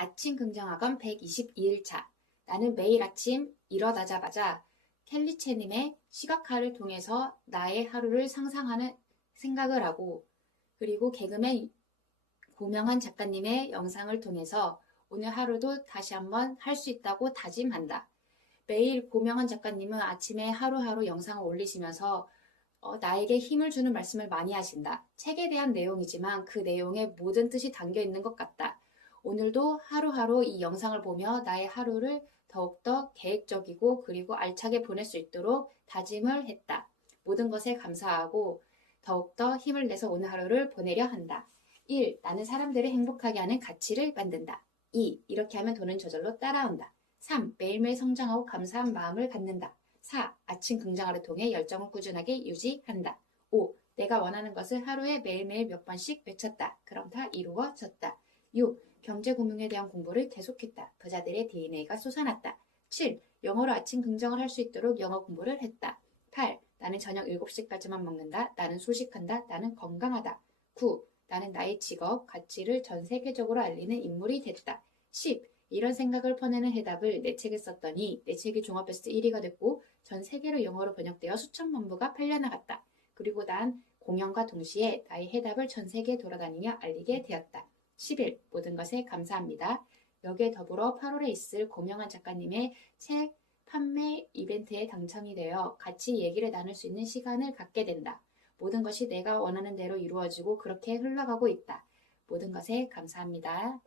아침 긍정학원 122일차. 나는 매일 아침 일어나자마자 켈리체님의 시각화를 통해서 나의 하루를 상상하는 생각을 하고 그리고 개그맨 고명한 작가님의 영상을 통해서 오늘 하루도 다시 한번 할 수 있다고 다짐한다. 매일 고명한 작가님은 아침에 하루하루 영상을 올리시면서 어, 나에게 힘을 주는 말씀을 많이 하신다. 책에 대한 내용이지만 그 내용에 모든 뜻이 담겨 있는 것 같다. 오늘도 하루하루 이 영상을 보며 나의 하루를 더욱더 계획적이고 그리고 알차게 보낼 수 있도록 다짐을 했다. 모든 것에 감사하고 더욱더 힘을 내서 오늘 하루를 보내려 한다. 1. 나는 사람들을 행복하게 하는 가치를 만든다. 2. 이렇게 하면 돈은 저절로 따라온다. 3. 매일매일 성장하고 감사한 마음을 갖는다. 4. 아침 긍정화를 통해 열정을 꾸준하게 유지한다. 5. 내가 원하는 것을 하루에 매일매일 몇 번씩 외쳤다. 그럼 다 이루어졌다. 6. 경제 금융에 대한 공부를 계속했다. 부자들의 DNA가 솟아났다. 7. 영어로 아침 긍정을 할 수 있도록 영어 공부를 했다. 8. 나는 저녁 7시까지만 먹는다. 나는 소식한다. 나는 건강하다. 9. 나는 나의 직업, 가치를 전 세계적으로 알리는 인물이 됐다. 10. 이런 생각을 퍼내는 해답을 내 책에 썼더니 내 책이 종합베스트 1위가 됐고 전 세계로 영어로 번역되어 수천만 부가 팔려나갔다. 그리고 난 공연과 동시에 나의 해답을 전 세계에 돌아다니며 알리게 되었다. 11. 모든 것에 감사합니다. 여기에 더불어 8월에 있을 고명한 작가님의 책 판매 이벤트에 당첨이 되어 같이 얘기를 나눌 수 있는 시간을 갖게 된다. 모든 것이 내가 원하는 대로 이루어지고 그렇게 흘러가고 있다. 모든 것에 감사합니다.